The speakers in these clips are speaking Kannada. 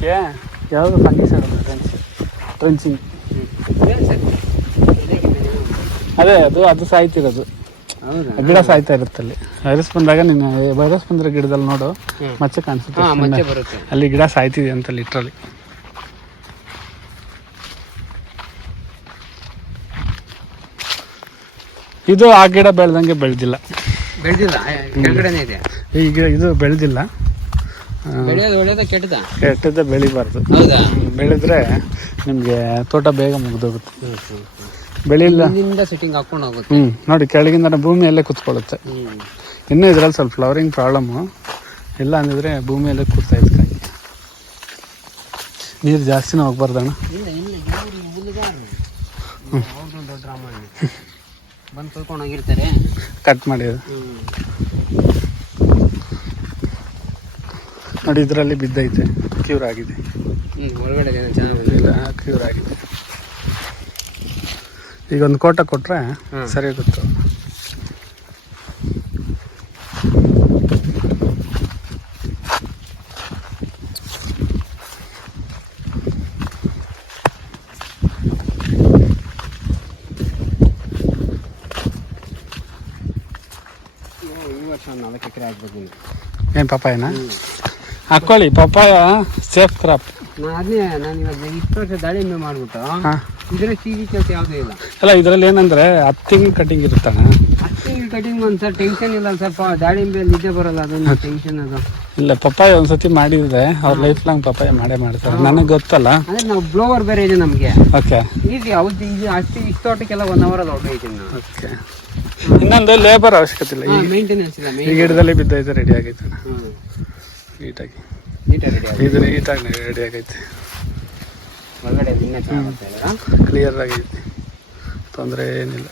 ಇದಕ್ಕೆ ಯಾವುದು ಫಂಗಿಸೈಡ್ ಟ್ರೆಂಚಿಂಗ್ ಅದೇ ಅದು ಸಾಯ್ತಿರೋದು. ಗಿಡ ಸಾಯ್ತಾ ಇರುತ್ತಲ್ಲಿ. ವೈರಸ್ ಬಂದಾಗ ನೀನು ವೈರಸ್ ಬಂದರೆ ಗಿಡದಲ್ಲಿ ನೋಡು ಮಚ್ಚೆ ಕಾಣಿಸುತ್ತೆ, ಅಲ್ಲಿ ಗಿಡ ಸಾಯ್ತಿದೆ ಅಂತ ಲಿಟ್ರಲಿ. ಇದು ಆ ಗಿಡ ಬೆಳೆದಂಗೆ ಬೆಳೆದಿಲ್ಲ, ಈ ಗಿಡ ಇದು ಬೆಳೆದಿಲ್ಲ. ಕೆಟ್ಟದ್ದೇ ಬೆಳಿಬಾರ್ದು, ಬೆಳೆದ್ರೆ ನಿಮಗೆ ತೋಟ ಬೇಗ ಮುಗಿದೋಗುತ್ತೆ. ಬೆಳಿಲ್ಲ ಸೆಟ್ಟಿಂಗ್ ಹಾಕೊಂಡು ಹೋಗುತ್ತೆ. ನೋಡಿ ಕೆಳಗಿಂದ ಭೂಮಿಯಲ್ಲೇ ಕುತ್ಕೊಳ್ಳುತ್ತೆ. ಇನ್ನೂ ಇದ್ರಲ್ಲಿ ಸ್ವಲ್ಪ ಫ್ಲವರಿಂಗ್ ಪ್ರಾಬ್ಲಮ್ಮು, ಇಲ್ಲ ಅಂದಿದ್ರೆ ಭೂಮಿಯಲ್ಲೇ ಕೂರ್ತಾ ಇದ್ಕಾಯಿ. ನೀರು ಜಾಸ್ತಿನೂ ಹೋಗ್ಬಾರ್ದಣ್ಣ. ಬಂದು ತೊಳ್ಕೊಂಡು ಹೋಗಿರ್ತಾರೆ, ಕಟ್ ಮಾಡಿ. ನೋಡಿ ಇದರಲ್ಲಿ ಬಿದ್ದೈತೆ, ಕ್ಯೂರ್ ಆಗಿದೆ. ಒಳಗಡೆ ಇಲ್ಲ ಕ್ಯೂರ್ ಆಗಿದೆ. ಈಗ ಒಂದು ಕೋಟ ಕೊಟ್ಟರೆ ಸರಿ ಗೊತ್ತು. ಈ ವರ್ಷ 4 ಎಕರೆ ಆಗ್ಬೋದು. ಏನು ಪಪ್ಪಾಯನ ಹಾಕ್ಕೊಳ್ಳಿ, ಪಪ್ಪಾಯ ಸೇಫ್ ಕ್ರಾಪ್. ನಾನು ಇವಾಗ 20 ವರ್ಷ ದಾಳಿಂಬೆ ಮಾಡ್ಬಿಟ್ಟು ಇದ್ರೆ ಸಿಗಿ ಕೆಲಸ ಯಾವುದೂ ಇಲ್ಲ. ಅಲ್ಲ ಇದರಲ್ಲಿ ಏನಂದ್ರೆ 10 ತಿಂಗಳು ಕಟಿಂಗ್ ಇರುತ್ತಾನ. 10 ತಿಂಗಳು ಕಟಿಂಗ್ ಒಂದು ಸರ್ ಟೆನ್ಷನ್ ಇಲ್ಲ ಸ್ವಲ್ಪ ದಾಳಿಂಬೆ ನಿದ್ದೆ ಬರೋಲ್ಲ, ಅದೊಂದು ಟೆನ್ಷನ್. ಅದು ಇಲ್ಲ ಪಪ್ಪಾಯ ಒಂದ್ಸತಿ ಮಾಡಿದ್ರೆ ಅವ್ರ ಲೈಫ್ ಲಾಂಗ್ ಪಪ್ಪಾಯ ಮಾಡೇ ಮಾಡ್ತಾರೆ. ನನಗೆ ಗೊತ್ತಲ್ಲ, ಅಂದ್ರೆ ನಾವು ಬ್ಲೋವರ್ ಬೇರೆ ಇದೆ ನಮಗೆ. ಓಕೆ ಈಸಿ ಹೌದು, ಇದು ಅಷ್ಟು ಇಷ್ಟೋಟಕ್ಕೆಲ್ಲ 1 ಅವರಲ್ಲಿ ಹೊರಟೈತೀನಿ ನಾನು. ಓಕೆ, ಇನ್ನೊಂದು ಲೇಬರ್ ಅವಶ್ಯಕತೆ ಇಲ್ಲ. ಮೇಂಟೆನೆನ್ಸ್ ಇಲ್ಲ. ಈ ಗಿಡದಲ್ಲಿ ಬಿದ್ದೈತೆ, ರೆಡಿ ಆಗೈತೆ ನೀಟಾಗಿ. ಇದು ನೀಟಾಗಿ ರೆಡಿ ಆಗೈತೆ, ಒಳಗಡೆ ಕ್ಲಿಯರ್ ಆಗೈತೆ, ತೊಂದರೆ ಏನಿಲ್ಲ.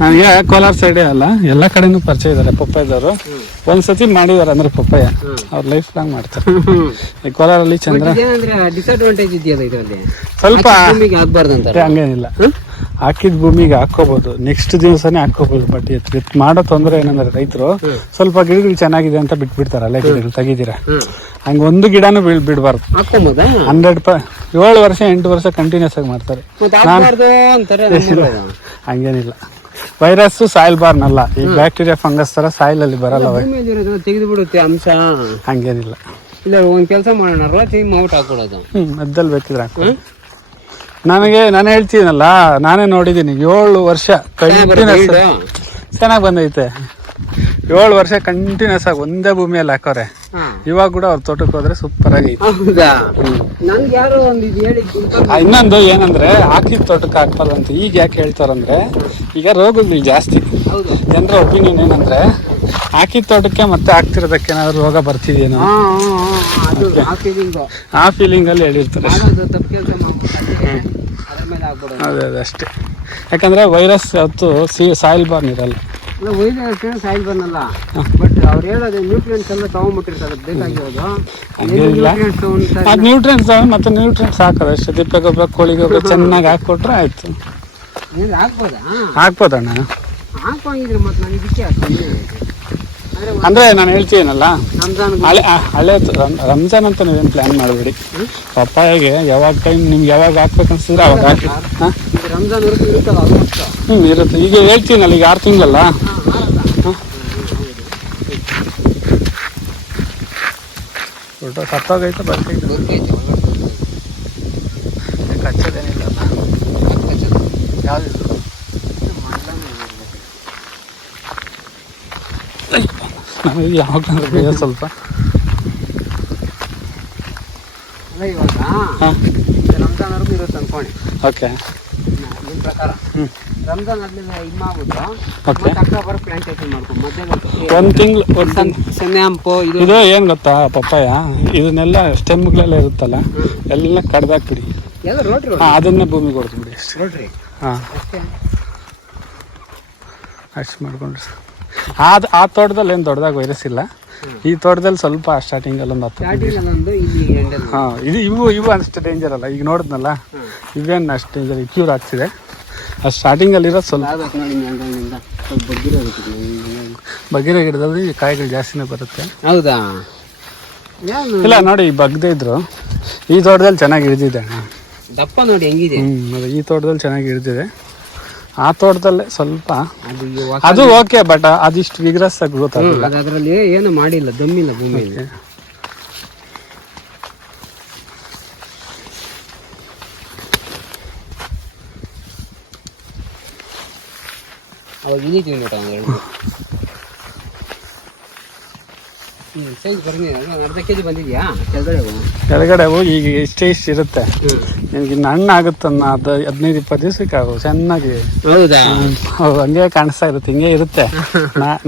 ನನಗೆ ಕೋಲಾರ ಸೈಡೇ ಅಲ್ಲ, ಎಲ್ಲ ಕಡೆನೂ ಪರಿಚಯ ಇದ್ದಾರೆ ಪಪ್ಪಾಯದವರು. ಒಂದ್ಸತಿ ಮಾಡಿದಾರೆ ಅಂದ್ರೆ ಪಪ್ಪಾಯ ಅವ್ರ ಲೈಫ್ ಲಾಂಗ್ ಮಾಡ್ತಾರೆ. ಈ ಕೋಲಾರಲ್ಲಿ ಚಂದ್ರ ಡಿಸ್ಅಡ್ವಾಂಟೇಜ್ ಇದೆಯಲ್ಲ ಇದರಲ್ಲಿ, ಸ್ವಲ್ಪ ಆಗ್ಬಾರ್ದು ಅಂತ. ಹಂಗೇನಿಲ್ಲ, ಹಾಕಿದ ಭೂಮಿಗೆ ಹಾಕೋಬಹುದು, ನೆಕ್ಸ್ಟ್ ದಿವಸನೇ ಹಾಕೋಬಹುದು. ಬಟ್ ಎತ್ ಮಾಡೋ ತೊಂದರೆ ಏನಂದ್ರೆ ರೈತರು ಸ್ವಲ್ಪ ಗಿಡಗಳು ಚೆನ್ನಾಗಿದೆ ಅಂತ ಬಿಟ್ಬಿಡ್ತಾರೆ. ಅಲ್ಲೇ ಗಿಡಗಳು ತೆಗಿತೀರಾ, ಹಂಗ ಒಂದು ಗಿಡನೂ ಬಿಡಬಾರ್ದು. 7 ವರ್ಷ 8 ವರ್ಷ ಕಂಟಿನ್ಯೂಸ್ ಆಗಿ ಮಾಡ್ತಾರೆ. ಹಂಗೇನಿಲ್ಲ, ವೈರಸ್ ಸಾಯಿಲ್ ಬಾರ್ನ್ ಅಲ್ಲ, ಈ ಬ್ಯಾಕ್ಟೀರಿಯಾ ಫಂಗಸ್ ತರ ಸಾಯಿಲ್ ಅಲ್ಲಿ ಬರಲ್ಲ, ತೆಗೆದು ಬಿಡುತ್ತೆ ಅಂಶ. ಹಂಗೇನಿಲ್ಲ. ಇಲ್ಲ ಒಂದ್ ಕೆಲಸ ಮಾಡೋಣ, ಔಟ್ ಹಾಕೊಡೋದು ಮಧ್ಯದಲ್ಲಿ ಬೇಕಿದ್ರೆ ಹಾಕಿ. ನಾನು ಹೇಳ್ತೀನಲ್ಲ, ನಾನೇ ನೋಡಿದ್ದೀನಿ 7 ವರ್ಷ ಕಂಟಿನ್ಯೂಸ್ ಚೆನ್ನಾಗಿ ಬಂದೈತೆ. 7 ವರ್ಷ ಕಂಟಿನ್ಯೂಸ್ ಆಗಿ ಒಂದೇ ಭೂಮಿಯಲ್ಲಿ ಹಾಕೋರೆ. ಇವಾಗ ಕೂಡ ಅವ್ರ ತೋಟಕ್ಕೆ ಹೋದ್ರೆ ಸೂಪರ್ ಆಗಿ. ಇನ್ನೊಂದು ಏನಂದ್ರೆ ಹಾಕಿದ ತೋಟಕ್ಕೆ ಹಾಕ್ಬಾರ್ದಂತ ಈಗ ಯಾಕೆ ಹೇಳ್ತಾರಂದ್ರೆ, ಈಗ ರೋಗಗಳು ಜಾಸ್ತಿ. ಜನರ ಒಪಿನಿಯನ್ ಏನಂದ್ರೆ ಹಾಕಿದ ತೋಟಕ್ಕೆ ಮತ್ತೆ ಹಾಕ್ತಿರೋದಕ್ಕೆ ಏನಾದ್ರು ರೋಗ ಬರ್ತಿದೇನೋ, ಆ ಫೀಲಿಂಗ್ ಅಲ್ಲಿ ಹೇಳಿರ್ತಾರೆ. ಅದೇ ಅಷ್ಟೇ, ಯಾಕಂದ್ರೆ ವೈರಸ್ ಅವತ್ತು ಸಾಯಿಲ್ ಬಾರ್ನ್ ಇರಲ್ಲ. ಸಾಯಿಲ್ ಬನ್ನಲ್ಲ, ಬಟ್ ಅವ್ರು ಹೇಳೋದು ನ್ಯೂಟ್ರಿಯೆಂಟ್ಸ್ ಎಲ್ಲ ತಗೊಂಡ್ಬಿಟ್ಟಿರ್ತಾರೆ ಬೇಕಾಗಿರೋದು. ನ್ಯೂಟ್ರಿಯೆಂಟ್ಸ್ ಮತ್ತೆ ನ್ಯೂಟ್ರಿಯೆಂಟ್ಸ್ ಹಾಕೋದು ಅಷ್ಟೇ. ತಿಪ್ಪೆ ಗೊಬ್ಬರ, ಕೋಳಿ ಗೊಬ್ಬರ ಚೆನ್ನಾಗಿ ಹಾಕೊಟ್ರೆ ಆಯ್ತು. ಹಾಕ್ಬೋದಣ್ಣ, ಹಾಕೊಂಡಿದ್ರೆ ಮತ್ತೆ ನಾನು ಇದಕ್ಕೆ ಹಾಕ್ತೀನಿ. ಅಂದ್ರೆ ನಾನು ಹೇಳ್ತೀನಲ್ಲ, ಹಳೆ ರಂಜಾನ್ ಅಂತ ನೀವೇನು ಪ್ಲಾನ್ ಮಾಡಬೇಡಿ. ಪಪ್ಪಾಯಿಗೆ ಯಾವಾಗ ಟೈಮ್ ನಿಮ್ಗೆ ಯಾವಾಗ ಹಾಕ್ಬೇಕು ಅನ್ಸಿದ್ರೆ ಅವಾಗ ಹಾಕಿ. ಇರುತ್ತೆ. ಈಗ ಹೇಳ್ತೀನಲ್ಲ, ಈಗ 6 ತಿಂಗಳಲ್ಲ, ಫೋಟೋ ಸತ್ತೋಗೈತೆ ಬರ್ತೈತೆ, ಕಚ್ಚೋದೇನಿಲ್ಲ. ಯಾವ್ದು ನಮಗೆ ಯಾವಾಗ ಸ್ವಲ್ಪ ರಂಜಾನ್ ಇರುತ್ತೆ ಅನ್ಕೊಳ್ಳಿ. ಓಕೆ, ನಿಮ್ಮ ಪ್ರಕಾರ ರಂಜಾನ್ ಆದ್ಮೇಲೆ ಇಮ್ಮಾಗ್ಬಿಟ್ಟು ಅಕ್ಟೋಬರ್ ಪ್ಲಾಂಟೇಶನ್ ಮಾಡ್ಕೊಂಡು ಮಧ್ಯ 1 ತಿಂಗಳು ಸೆನ್ಯಾಂಪು ಇದು ಏನು ಗೊತ್ತಾ, ಪಪ್ಪಾಯ ಇದನ್ನೆಲ್ಲ ಸ್ಟೆಮ್ಗಳೆಲ್ಲ ಇರುತ್ತಲ್ಲ ಎಲ್ಲ ಕಡ್ದಾಕ್ಬಿಡಿ, ಅದನ್ನೇ ಭೂಮಿಗೆ ಹೊಡೆದ್ಬಿಡಿ ಅಷ್ಟೇ. ಹಾಂ, ಅಷ್ಟು ಮಾಡ್ಕೊಂಡ್ರೆ ಆ ತೋಟದಲ್ಲಿ ಏನು ದೊಡ್ಡದಾಗಿ ವೈರಸ್ ಇಲ್ಲ. ಈ ತೋಟದಲ್ಲಿ ಸ್ವಲ್ಪ ಸ್ಟಾರ್ಟಿಂಗಲ್ಲಿ ಒಂದು 10. ಹಾಂ, ಇವು ಅಷ್ಟು ಡೇಂಜರ್ ಅಲ್ಲ. ಈಗ ನೋಡಿದ್ನಲ್ಲ, ಇವೇನು ಅಷ್ಟು ಡೇಂಜರ್, ಕ್ಯೂರ್ ಆಗ್ತಿದೆ. ಆ ಸ್ಟಾರ್ಟಿಂಗಲ್ಲಿರೋದು ಸ್ವಲ್ಪ ಬಗ್ಗಿರೋ ಗಿಡದಲ್ಲಿ ಕಾಯಿಗಳು ಜಾಸ್ತಿನೇ ಬರುತ್ತೆ. ಹೌದಾ? ಇಲ್ಲ ನೋಡಿ, ಬಗ್ದೇ ಇದ್ರು. ಈ ತೋಟದಲ್ಲಿ ಚೆನ್ನಾಗಿ ಹಿಡಿದಿದೆ. ದಪ್ಪ ನೋಡಿ ಹೆಂಗಿದೆ. ಅದೇ ಈ ತೋಟದಲ್ಲಿ ಚೆನ್ನಾಗಿ ಹಿಡಿದಿದೆ. ಆ ತೋಟದಲ್ಲೇ ಸ್ವಲ್ಪ ಅದು ಓಕೆ, ಬಟ್ ಅದಿಷ್ಟು ವಿಗ್ರಸ್ ಆಗಿ ಗೊತ್ತಾಗಿಲ್ಲ. ಅದರಲ್ಲಿ ಏನು ಮಾಡಿಲ್ಲ, ದಮ್ಮಿಲ್ಲ ಭೂಮಿಯಲ್ಲಿ. ಅವಾಗ ಇಳಿ ತಿಂದ್ಬಿಟ್ಟ ಒಂದು ಸೈಜ್ ಬರ್ನಿ. ಅರ್ಧ ಕೆಜಿ ಬಂದಿದ್ಯಾ ಕೆಳಗಡೆ ಹೋಗಿ ಈಗ ಇಷ್ಟೇ ಇರುತ್ತೆ. ನಿಮ್ಗೆ ಇನ್ನು ಹಣ್ಣು ಆಗುತ್ತನ್ನ 15-20 ದಿವಸಕ್ಕೆ ಆಗು ಚೆನ್ನಾಗಿ. ಹೌದಾ? ಹಂಗೆ ಕಾಣಿಸ್ತಾ ಇರುತ್ತೆ, ಹಿಂಗೆ ಇರುತ್ತೆ.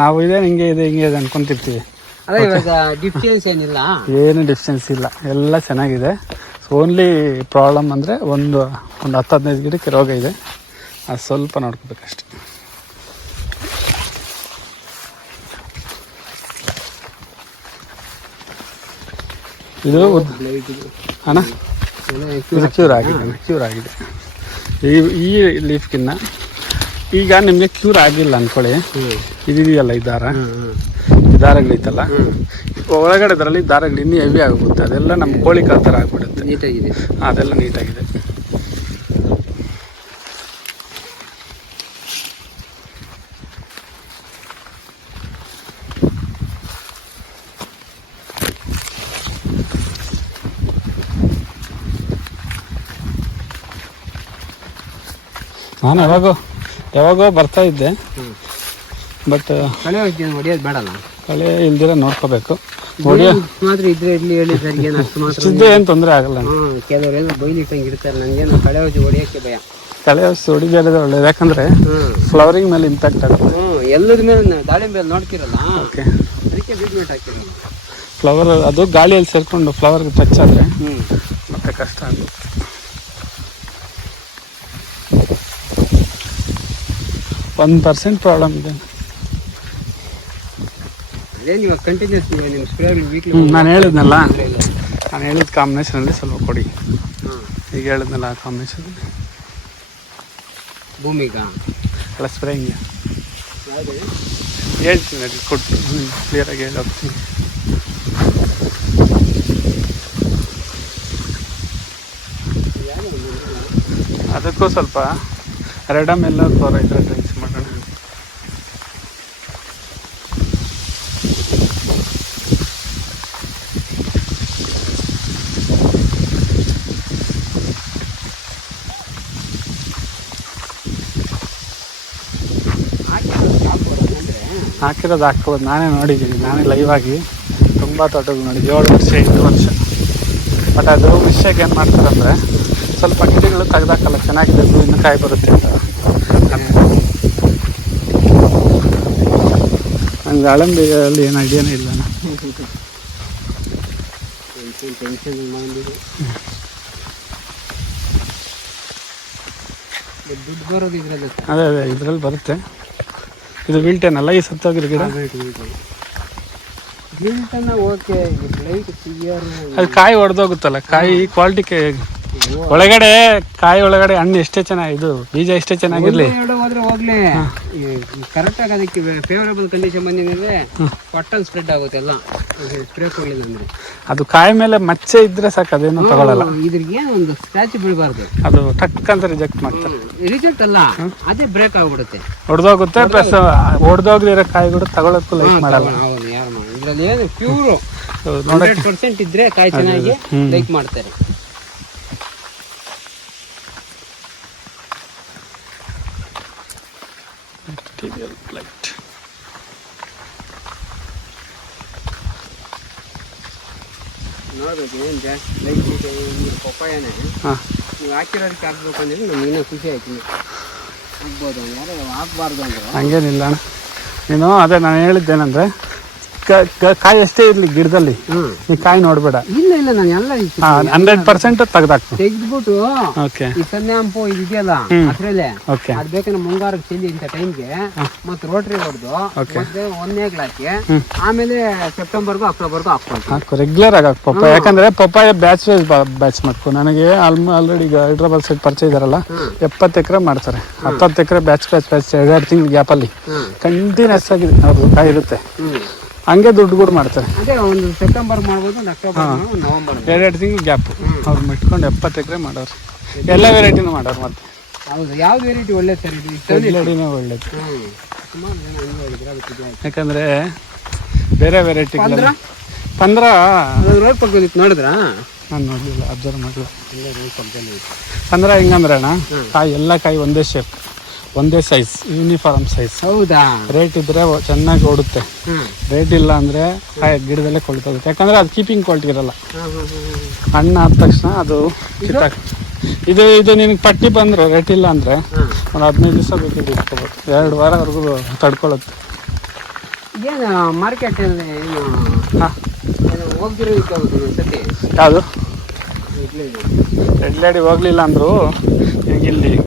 ನಾವು ಇದೆ ಹಿಂಗೆ ಇದೆ ಹಿಂಗೆ ಇದೆ ಅನ್ಕೊಂತಿರ್ತೀವಿ. ಅದೇ ಇವಾಗ ಡಿಫ್ರೆನ್ಸ್ ಏನಿಲ್ಲ, ಏನು ಡಿಫ್ರೆನ್ಸ್ ಇಲ್ಲ, ಎಲ್ಲ ಚೆನ್ನಾಗಿದೆ. ಓನ್ಲಿ ಪ್ರಾಬ್ಲಮ್ ಅಂದರೆ ಒಂದು 10-15 ಗಿಡಕ್ಕೆ ರೋಗ ಇದೆ. ಅದು ಸ್ವಲ್ಪ ನೋಡ್ಕೋಬೇಕಷ್ಟೆ. ಇದು ಅಣ್ಣ ಇದು ಕ್ಯೂರ್ ಆಗಿದೆ. ಈ ಲೀಫ್ಗಿನ್ನ ಈಗ ನಿಮಗೆ ಕ್ಯೂರ್ ಆಗಿಲ್ಲ ಅಂದ್ಕೊಳ್ಳಿ. ಇದೆಯಲ್ಲ ಈ ದಾರಗಳೈತಲ್ಲ, ಒಳಗಡೆ ಇದರಲ್ಲಿ ದಾರಗಳು ಇನ್ನೂ ಹೆವಿ ಆಗುತ್ತೆ. ಅದೆಲ್ಲ ನಮ್ಮ ಕೋಳಿ ಕಾಲ್ ಥರ ಆಗಿಬಿಡುತ್ತೆ. ನೀಟಾಗಿದೆ, ಅದೆಲ್ಲ ನೀಟಾಗಿದೆ. ನಾನು ಯಾವಾಗೋ ಬರ್ತಾ ಇದ್ದೆ, ಬಟ್ ಹೊಡಿಯೋದು ಬೇಡಲ್ಲ. ಕಳೆ ಇಲ್ದಿರ ನೋಡ್ಕೋಬೇಕು. ಮಾತ್ರ ಇದ್ರೆ ಇಲ್ಲಿ ಹೇಳಿದ್ರೆ ಏನು ತೊಂದರೆ ಆಗಲ್ಲ. ಕೆಲವರು ಏನೋ ಬೈಲಿಟ್ಟಂಗೆ ಇರ್ತಾರೆ. ನನಗೇನು ಕಳೆ ಔಷಧಿ ಹೊಡಿಯೋಕ್ಕೆ ಭಯ. ಕಳೆ ಔಷಧಿ ಹೊಡಿಬೇಡ ಒಳ್ಳೇದು, ಯಾಕಂದ್ರೆ ಫ್ಲವರಿಂಗ್ ಮೇಲೆ ಇಂಪ್ಯಾಕ್ಟ್ ಆಗುತ್ತೆ. ಎಲ್ಲದ ಮೇಲೆ ದಾಳಿಂಬೆ ಮೇಲೆ ನೋಡ್ತಿರಲ್ಲ, ಓಕೆ, ಅದಕ್ಕೆ ಟ್ರೀಟ್ಮೆಂಟ್ ಹಾಕಿರೋದು. ಫ್ಲವರ್ ಅದು ಗಾಳಿಯಲ್ಲಿ ಸೇರಿಕೊಂಡು ಫ್ಲವರ್ಗೆ ಟಚ್ ಆದರೆ ಮತ್ತೆ ಕಷ್ಟ ಆಗುತ್ತೆ. ಒಂದು 1% ಪ್ರಾಬ್ಲಮ್ ಇದೆ. ನಾನು ಹೇಳಿದ್ನಲ್ಲ, ನಾನು ಹೇಳಿದ ಕಾಂಬಿನೇಷನಲ್ಲಿ ಸ್ವಲ್ಪ ಕೊಡಿ. ಈಗ ಹೇಳಿದ್ನಲ್ಲ ಆ ಕಾಂಬಿನೇಷನ್ ಭೂಮಿಗ ಅಲ್ಲ ಸ್ಪ್ರೇಯಿಂಗ್ ಹೇಳ್ತೀನಿ, ಅದು ಕೊಟ್ಟು ಕ್ಲಿಯರಾಗಿ ಹೇಳಿ ಹೋಗ್ತೀನಿ. ಅದಕ್ಕೂ ಸ್ವಲ್ಪ ರೆಡಮ್ ಎಲ್ಲ ಇದ್ರೆ ಡ್ರಿಂಕ್ಸ್ ಮಾಡೋಣ. ಹಾಕಿರೋದು ಹಾಕ್ಬೋದು, ನಾನೇ ನೋಡಿದ್ದೀನಿ. ನಾನೇ ಲೈವ್ ಆಗಿ ತುಂಬ ತೋಟಗಳು ನೋಡಿದ್ದೆ, 7 ವರ್ಷ 8 ವರ್ಷ. ಬಟ್ ಅದು ವಿಷಯಕ್ಕೆ ಏನು ಮಾಡ್ತಾರಂದರೆ ಸ್ವಲ್ಪ ಗಿಡಗಳು ತೆಗ್ದಾಕಲ್ಲ, ಚೆನ್ನಾಗಿದೆ ಇನ್ನು ಕಾಯಿ ಬರುತ್ತೆ ಅಂತ. ನಂಗೆ ದಾಳಿಂಬೆಯಲ್ಲಿ ಏನು ಐಡಿಯಾನೇ ಇಲ್ಲ. ಅದೇ ಇದರಲ್ಲಿ ಬರುತ್ತೆ. ಇದು ವಿಲ್ಟನ್ ಅಲ್ಲ, ಈ ಸತ್ತೋಗಿರೋ ಗಿಡ. ಅದು ಕಾಯಿ ಒಡೆದೋಗುತ್ತಲ್ಲ, ಕಾಯಿ ಕ್ವಾಲಿಟಿ ಒಳಗಡೆ ಕಾಯಿ ಒಳಗಡೆ ಹಣ್ಣು ಎಷ್ಟೇ ಚೆನ್ನಾಗಿ, ಇದು ಬೀಜ ಎಷ್ಟೇ ಚೆನ್ನಾಗಿರ್ಲಿ ಹೋದ್ರೆ ಹೋಗ್ಲಿ, ಕರೆಕ್ಟ್ ಆಗಿ ಅದಕ್ಕೆ ಫೇವರಬಲ್ ಕಂಡೀಷನ್ ಬಂದಿದ್ರೆ ಕಾಟನ್ ಸ್ಪ್ರೆಡ್ ಆಗುತ್ತೆ ಎಲ್ಲ. ಸ್ಪ್ರೇ ಕೊಡಲಿಲ್ಲ ಅಂದ್ರೆ ಅದು ಕಾಯಿ ಮೇಲೆ ಮಚ್ಚೆ ಇದ್ರೆ ಸಾಕು, ಅದೇನು ತಗೊಳ್ಳಲ್ಲ. ಇದ್ರಿಗೆ ಒಂದು ಸ್ಟ್ಯಾಚ್ ಬೀಳಬಾರ್ದು, ಅದು ಟಕ್ ಅಂತ ರಿಜೆಕ್ಟ್ ಮಾಡ್ತಾರೆ. ರಿಜೆಕ್ಟ್ ಅಲ್ಲ, ಅದೇ ಬ್ರೇಕ್ ಆಗ್ಬಿಡುತ್ತೆ, ಹೊಡೆದೋಗುತ್ತೆ. ಪ್ಲಸ್ ಹೊಡೆದೋಗ್ದಿರೋ ಕಾಯಿಗಳು ತಗೊಳಕ್ಕೂ ಲೈಕ್ ಮಾಡಲ್ಲ. ಇದ್ರಲ್ಲಿ ಏನು ಪ್ಯೂರ್ 100% ಇದ್ರೆ ಕಾಯಿ ಚೆನ್ನಾಗಿ ಲೈಕ್ ಮಾಡ್ತಾರೆ. ಲೈಟ್ ನೋಡ್ಬೇಕು ಏನು ಜಾಸ್ತಿ ಲೈಟ್ ಇದೆ. ಈ ಪಪ್ಪಾಯನೇ ನೀವು ಹಾಕಿರೋದಕ್ಕೆ ಹಾಕ್ಬೇಕು ಅಂದ್ರೆ ನಮ್ಗೆ ಇನ್ನೂ ಖುಷಿ ಆಯ್ತು. ಹಾಕ್ಬೋದು, ಯಾರು ಹಾಕ್ಬಾರ್ದು ಅಂದ್ರೆ ಹಂಗೇನಿಲ್ಲ. ನೀನು ಅದೇ ನಾನು ಹೇಳಿದ್ದೇನೆಂದರೆ ಕಾಯಿ ಅಷ್ಟೇ ಇರ್ಲಿ ಗಿಡದಲ್ಲಿ, ನೀ ಕಾಯಿ ನೋಡ್ಬೇಡ. ಇಲ್ಲ ಇಲ್ಲ ನಾನು ಎಲ್ಲ 100% ತೆಗ್ದಾಕ್ತು. ತೆಗೆದ್ಬಿಟ್ಟು ಓಕೆ ಈ ಸನ್ಯಾಂಪು ಇದೆಯಲ್ಲ ಅದ್ರಲ್ಲೇ ಓಕೆ ಅದ್ ಬೇಕಂದ್ರೆ ಮುಂಗಾರು ಚೆಲ್ಲಿ ಇಂಥ ಟೈಮ್ಗೆ ಮತ್ತೆ ರೋಟ್ರಿ ಹೊಡೆದು ಮತ್ತೆ ಒಂದೇ ಹಾಕಿ ಆಮೇಲೆ ಸೆಪ್ಟೆಂಬರ್ಗೂ ಅಕ್ಟೋಬರ್ಗೂ ಹಾಕ್ಕೊಂಡು ಹಾಕು, ರೆಗ್ಯುಲರ್ ಆಗಿ ಹಾಕು ಪಪ್ಪಾಯ. ಯಾಕಂದ್ರೆ ಪಪ್ಪಾಯ ಬ್ಯಾಚ್ ವೈಸ್ ಬ್ಯಾಚ್ ಮಾಡ್ಕೊ. ನನಗೆ ಆಲ್ರೆಡಿ ಈಗ ಹೈದ್ರಾಬಾದ್ ಸೈಡ್ ಪರಿಚಯ ಇದಾರಲ್ಲ, 70 ಎಕರೆ ಮಾಡ್ತಾರೆ. 10 ಎಕರೆ ಬ್ಯಾಚ್ 2 ತಿಂಗಳ ಗ್ಯಾಪಲ್ಲಿ ಕಂಟಿನ್ಯೂಸ್ ಆಗಿ ಅವ್ರದ್ದು ಕಾಯಿ ಇರುತ್ತೆ. ಹಂಗೆ ದುಡ್ಡು ಕೂಡ ಮಾಡ್ತಾರೆ. ಅದೇ ಒಂದು ಸೆಪ್ಟೆಂಬರ್ ಮಾಡ್ಬೋದು, ಒಂದು ಅಕ್ಟೋಬರ್ ನವೆಂಬರ್ 2 ತಿಂಗಳು ಗ್ಯಾಪ್ ಅವ್ರು ಇಟ್ಕೊಂಡು 70 ಎಕರೆ ಮಾಡೋರು. ಎಲ್ಲ ವೆರೈಟಿನೂ ಮಾಡೋರು. ಮತ್ತೆ ಹೌದು, ಯಾವ್ದು ವೆರೈಟಿ ಒಳ್ಳೇದು ಸರ್ ಇದು? ಎಲ್ಲಡಿನೇ ಒಳ್ಳೇದು. ಸುಮಾರು ಜನ ಹಂಗೆ ಹೇಳಿದ್ರು, ಅದಕ್ಕೆ ಯಾಕಂದ್ರೆ ಬೇರೆ ವೆರೈಟಿ ಪಂದ್ರ ರೋಡ್ ಪಕ್ಕದಲ್ಲಿ ನೋಡಿದ್ರಾ? ನಾನು ನೋಡಲಿಲ್ಲ, ಅಬ್ಸರ್ವ್ ಮಾಡಲಿಲ್ಲ. ಪಂದ್ರ ಹಿಂಗಂದ್ರೆ ಅಣ್ಣ, ಕಾಯಿ ಎಲ್ಲ ಕಾಯಿ ಒಂದೇ ಶೇಪ್, ಒಂದೇ ಸೈಜ್, ಯೂನಿಫಾರ್ಮ್ ಸೈಜ್. ಹೌದಾ? ರೇಟ್ ಇದ್ರೆ ಚೆನ್ನಾಗಿ ಓಡುತ್ತೆ. ರೇಟ್ ಇಲ್ಲ ಅಂದ್ರೆ ಕಾಯಿ ಗಿಡದಲ್ಲೇ ಕೊಳ್ತೋಗುತ್ತೆ. ಯಾಕಂದ್ರೆ ಅದು ಕೀಪಿಂಗ್ ಕ್ವಾಲಿಟಿ ಇರಲ್ಲ. ಹಣ್ಣು ಆದ ತಕ್ಷಣ ಅದು ಕಿತ್ತಾಕ. ಇದು ನಿನಗೆ ಪಟ್ಟಿ ಬಂದ್ರು ರೇಟ್ ಇಲ್ಲ ಅಂದ್ರೆ ಒಂದು 15 ದಿವಸ ಬೇಕಿದ್ದು ಇಟ್ಕೋಬೋದು, 2 ವಾರವರೆಗೂ ತಡ್ಕೊಳ್ಳುತ್ತೆ. ಏನು ಮಾರ್ಕೆಟಲ್ಲಿ ಹೋಗ್ತಿರೋದಕ್ಕೆ ಸತಿ ಯಾವುದು ರೆಡ್ ಲೇಡಿ ಹೋಗ್ಲಿಲ್ಲ ಅಂದ್ರು ಇಲ್ಲಿ